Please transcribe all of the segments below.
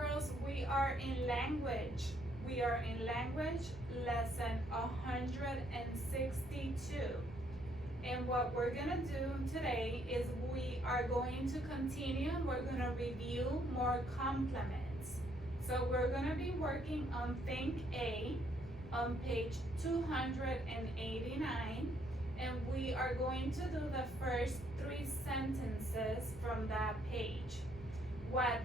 girls, we are in language. We are in language lesson 162. And what we're gonna do today is we are going to continue and we're gonna review more complements. So we're gonna be working on Think A on page 289, and we are going to do the first 3 sentences from that page. What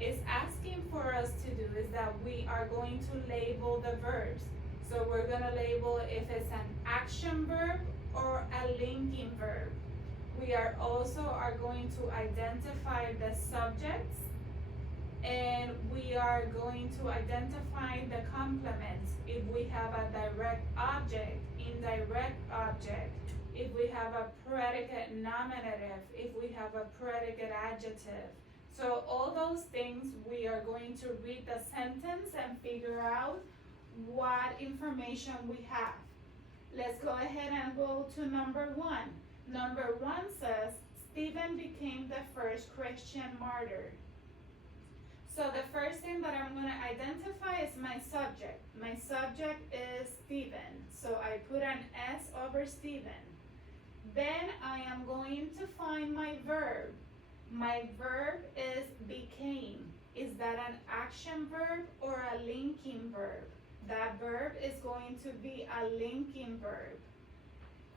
is asking for us to do is that we are going to label the verbs. So we're gonna label if it's an action verb or a linking verb. We are going to identify the subjects, and we are going to identify the complements if we have a direct object, indirect object, if we have a predicate nominative, if we have a predicate adjective. So all those things, we are going to read the sentence and figure out what information we have. Let's go ahead and go to number 1. Number 1 says, Stephen became the first Christian martyr. So the first thing that I'm going to identify is my subject. My subject is Stephen. So I put an S over Stephen. Then I am going to find my verb. My verb is became. Is that an action verb or a linking verb? That verb is going to be a linking verb.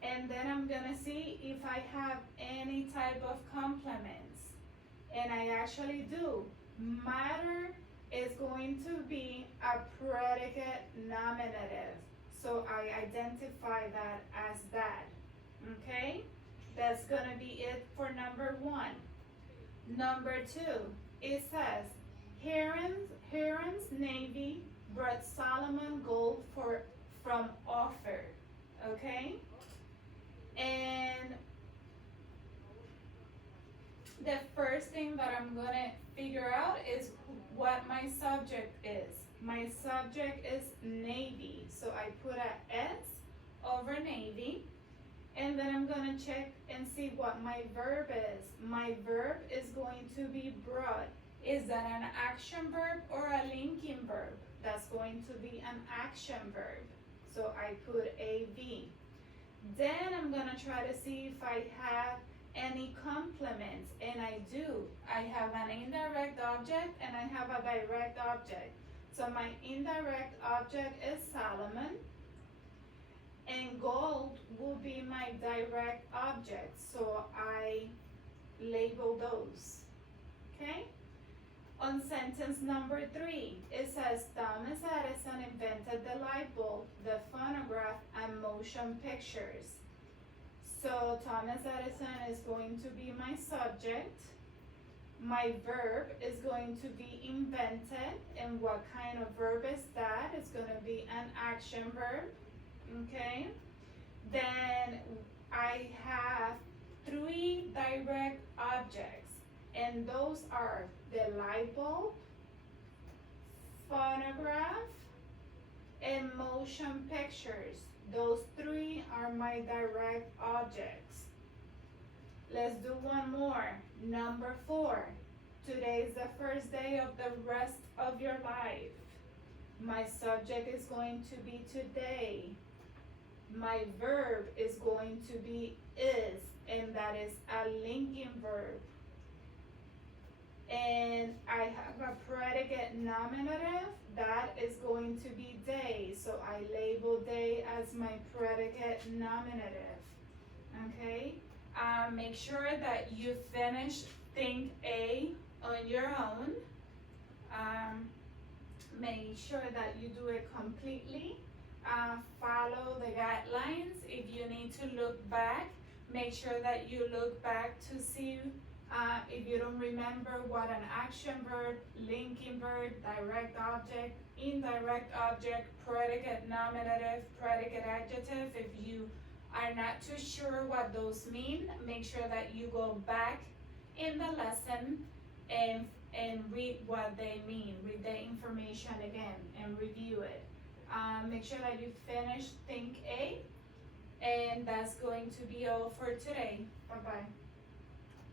And then I'm gonna see if I have any type of complements. And I actually do. Matter is going to be a predicate nominative. So I identify that as that. Okay? That's gonna be it for number 1. Number 2, it says, Heron's Navy brought Solomon gold from Ophir. Okay? And the first thing that I'm gonna figure out is what my subject is. My subject is Navy. So I put a S over Navy. And then I'm gonna check and see what my verb is. My verb is going to be brought. Is that an action verb or a linking verb? That's going to be an action verb. So I put AV. Then I'm gonna try to see if I have any complements, and I do. I have an indirect object and I have a direct object. So my indirect object is Solomon, and gold will be my direct object. So I label those. Okay? On sentence number 3, it says Thomas Edison invented the light bulb, the phonograph, and motion pictures. So Thomas Edison is going to be my subject. My verb is going to be invented. And what kind of verb is that? It's going to be an action verb. Okay? Then I have 3 direct objects. And those are the light bulb, phonograph, and motion pictures. Those 3 are my direct objects. Let's do one more. Number 4. Today is the first day of the rest of your life. My subject is going to be today. My verb is going to be is, and that is a linking verb. And I have a predicate nominative, that is going to be day. So I label day as my predicate nominative. Okay? Make sure that you finish Think A on your own. Make sure that you do it completely. Follow the guidelines. If you need to look back, make sure that you look back to see if you don't remember what an action verb, linking verb, direct object, indirect object, predicate nominative, predicate adjective. If you are not too sure what those mean, make sure that you go back in the lesson and read what they mean. Read the information again and review it. Make sure that you finish Think A, and that's going to be all for today. Bye-bye.